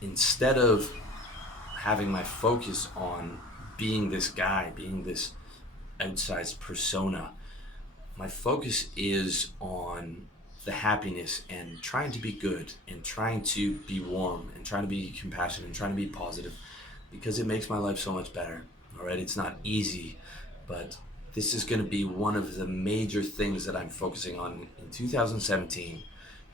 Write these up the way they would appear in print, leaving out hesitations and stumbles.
instead of having my focus on being this guy, being this outsized persona, my focus is on the happiness and trying to be good and trying to be warm and trying to be compassionate and trying to be positive because it makes my life so much better. All right, it's not easy, but this is going to be one of the major things that I'm focusing on in 2017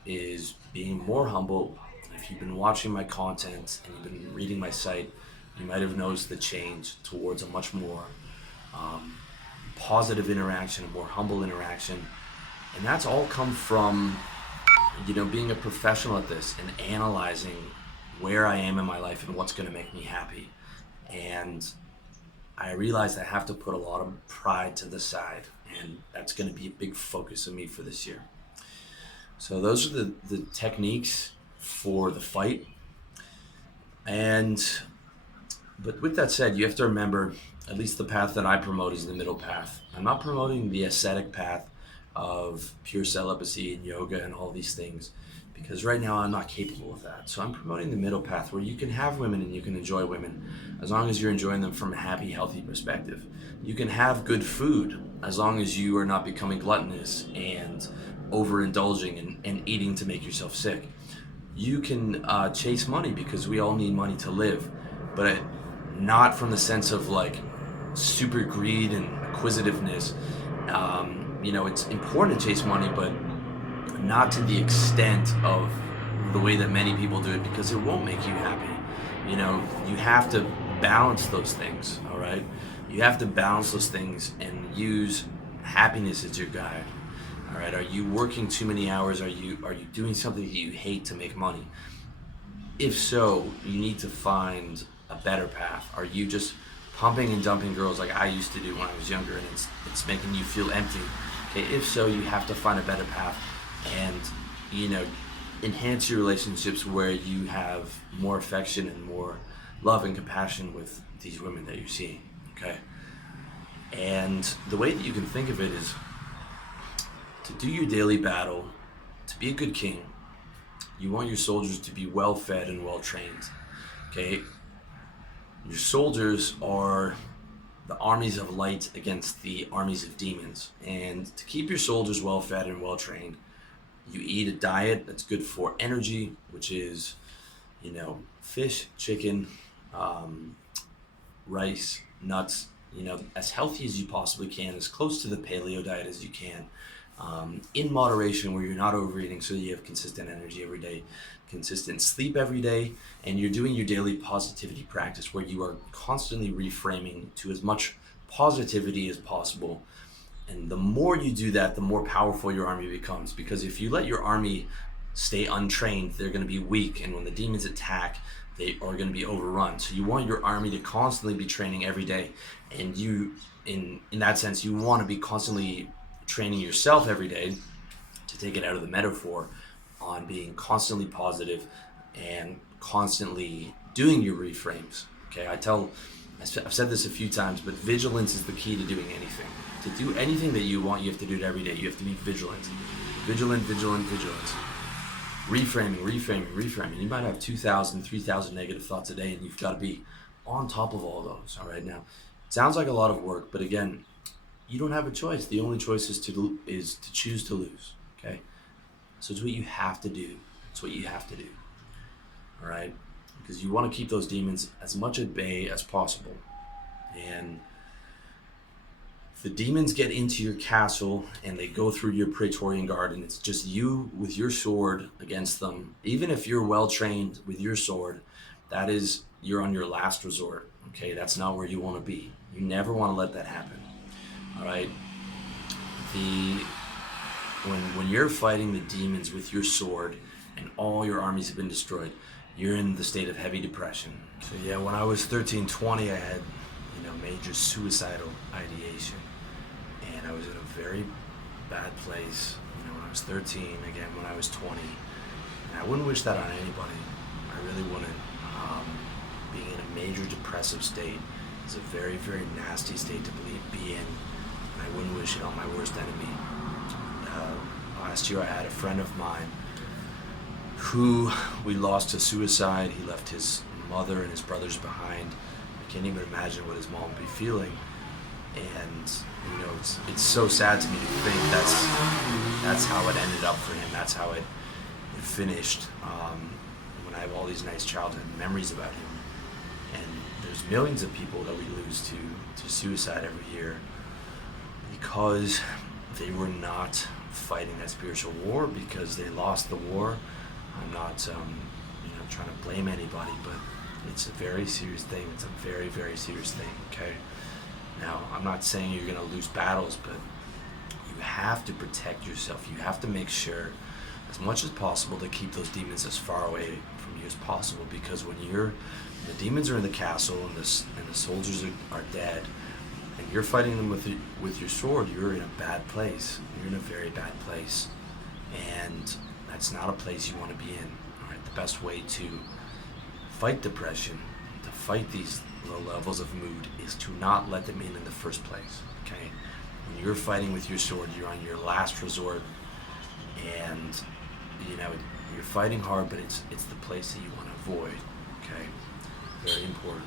is being more humble. If you've been watching my content and you've been reading my site, you might have noticed the change towards a much more um, positive interaction, a more humble interaction, and that's all come from being a professional at this and analyzing where I am in my life and what's going to make me happy. And I realized I have to put a lot of pride to the side, and that's going to be a big focus of me for this year. So those are the techniques for the fight. And but with that said, you have to remember at least the path that I promote is the middle path. I'm not promoting the ascetic path of pure celibacy and yoga and all these things because right now I'm not capable of that. So I'm promoting the middle path where you can have women and you can enjoy women as long as you're enjoying them from a happy, healthy perspective. You can have good food as long as you are not becoming gluttonous and overindulging and eating to make yourself sick. You can chase money because we all need money to live, but not from the sense of like super greed and acquisitiveness. It's important to chase money, but not to the extent of the way that many people do it because it won't make you happy. You have to balance those things, all right? You have to balance those things and use happiness as your guide. All right, are you working too many hours? Are you doing something that you hate to make money? If so, you need to find a better path. Are you just pumping and dumping girls like I used to do when I was younger and it's making you feel empty? Okay, if so, you have to find a better path and enhance your relationships where you have more affection and more love and compassion with these women that you're seeing. Okay? And the way that you can think of it is to do your daily battle, to be a good king, you want your soldiers to be well fed and well trained. Okay? Your soldiers are the armies of light against the armies of demons. And to keep your soldiers well fed and well trained, you eat a diet that's good for energy, which is, fish, chicken, rice, nuts, as healthy as you possibly can, as close to the paleo diet as you can, in moderation where you're not overeating so you have consistent energy every day, consistent sleep every day, and you're doing your daily positivity practice where you are constantly reframing to as much positivity as possible. And the more you do that, the more powerful your army becomes. Because if you let your army stay untrained, they're going to be weak. And when the demons attack, they are going to be overrun. So you want your army to constantly be training every day. And you, in that sense, you want to be constantly training yourself every day, to take it out of the metaphor, on being constantly positive and constantly doing your reframes. Okay, I've said this a few times, but vigilance is the key to doing anything. To do anything that you want, you have to do it every day. You have to be vigilant. Vigilant, vigilant, vigilant. Reframing, reframing, reframing. You might have 2,000, 3,000 negative thoughts a day, and you've got to be on top of all those. All right, now, it sounds like a lot of work, but again, you don't have a choice. The only choice is to choose to lose. Okay, so it's what you have to do. It's what you have to do. All right, because you want to keep those demons as much at bay as possible, and the demons get into your castle and they go through your Praetorian Guard and it's just you with your sword against them. Even if you're well trained with your sword, you're on your last resort. Okay, that's not where you want to be. You never want to let that happen. All right. When you're fighting the demons with your sword and all your armies have been destroyed, you're in the state of heavy depression. So yeah, when I was 13, 20, I had major suicidal ideation. And I was in a very bad place, when I was 13, again when I was 20. And I wouldn't wish that on anybody. I really wouldn't. Being in a major depressive state is a very, very nasty state to be in. And I wouldn't wish it on my worst enemy. Last year I had a friend of mine who we lost to suicide. He left his mother and his brothers behind. I can't even imagine what his mom would be feeling. And it's so sad to me to think that's how it ended up for him. That's how it finished. When I have all these nice childhood memories about him, and there's millions of people that we lose to suicide every year because they were not fighting that spiritual war, because they lost the war. I'm not trying to blame anybody, but it's a very serious thing. It's a very, very serious thing. Okay. Now, I'm not saying you're going to lose battles, but you have to protect yourself. You have to make sure, as much as possible, to keep those demons as far away from you as possible. Because when the demons are in the castle and the soldiers are dead, and you're fighting them with your sword, you're in a bad place. You're in a very bad place, and that's not a place you want to be in. All right, the best way to fight depression, to fight these low levels of mood, is to not let them in the first place. Okay, when you're fighting with your sword, you're on your last resort, and you're fighting hard, but it's the place that you want to avoid. Okay, very important.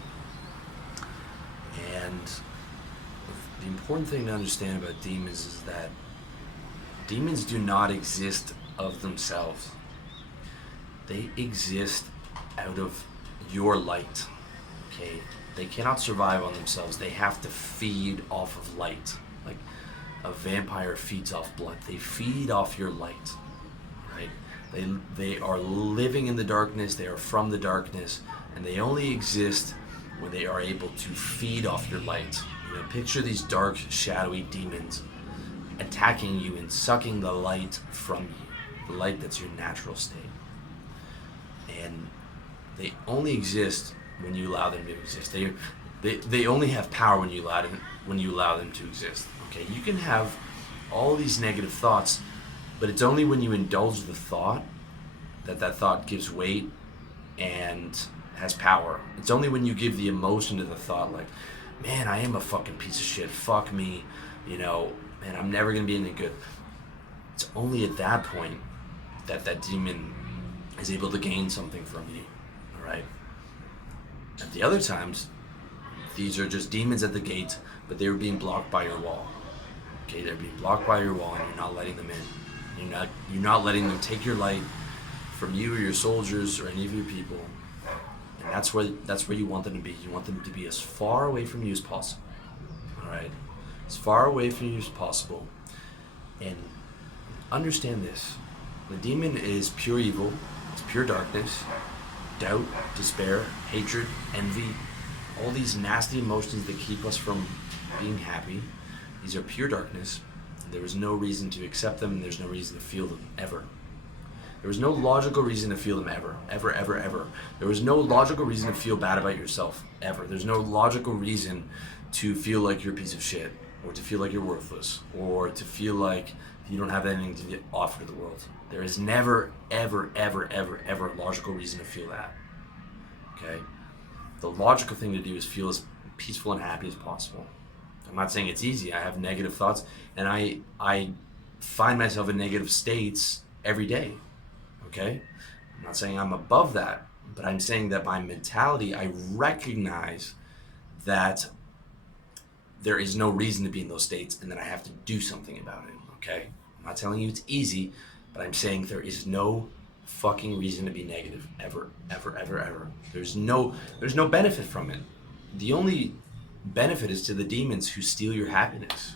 And the important thing to understand about demons is that demons do not exist of themselves. They exist out of your light. Okay, they cannot survive on themselves. They have to feed off of light, like a vampire feeds off blood. They feed off your light, right? They are living in the darkness. They are from the darkness, and they only exist when they are able to feed off your light. Picture these dark, shadowy demons attacking you and sucking the light from you, the light that's your natural state. And they only exist when you allow them to exist. They only have power when you allow them to exist. Okay, you can have all these negative thoughts, but it's only when you indulge the thought that thought gives weight and has power. It's only when you give the emotion to the thought, like, man, I am a fucking piece of shit, fuck me, man, I'm never gonna be any good. It's only at that point that demon is able to gain something from you, all right? At the other times, these are just demons at the gate, but they were being blocked by your wall. Okay, they're being blocked by your wall, and you're not letting them in. You're not letting them take your light from you or your soldiers or any of your people. And that's where you want them to be. You want them to be as far away from you as possible. All right, as far away from you as possible. And understand this: the demon is pure evil. It's pure darkness, doubt, despair, hatred, envy, all these nasty emotions that keep us from being happy. These are pure darkness. There is no reason to accept them, and there's no reason to feel them, ever. There was no logical reason to feel them, ever. There was no logical reason to feel bad about yourself, ever. There's no logical reason to feel like you're a piece of shit, or to feel like you're worthless, or to feel like you don't have anything to offer to the world. There is never, ever a logical reason to feel that. Okay? The logical thing to do is feel as peaceful and happy as possible. I'm not saying it's easy. I have negative thoughts, and I find myself in negative states every day. Okay? I'm not saying I'm above that, but I'm saying that my mentality, I recognize that there is no reason to be in those states, and that I have to do something about it. Okay? I'm not telling you it's easy, but I'm saying there is no fucking reason to be negative, ever. There's no benefit from it. The only benefit is to the demons who steal your happiness.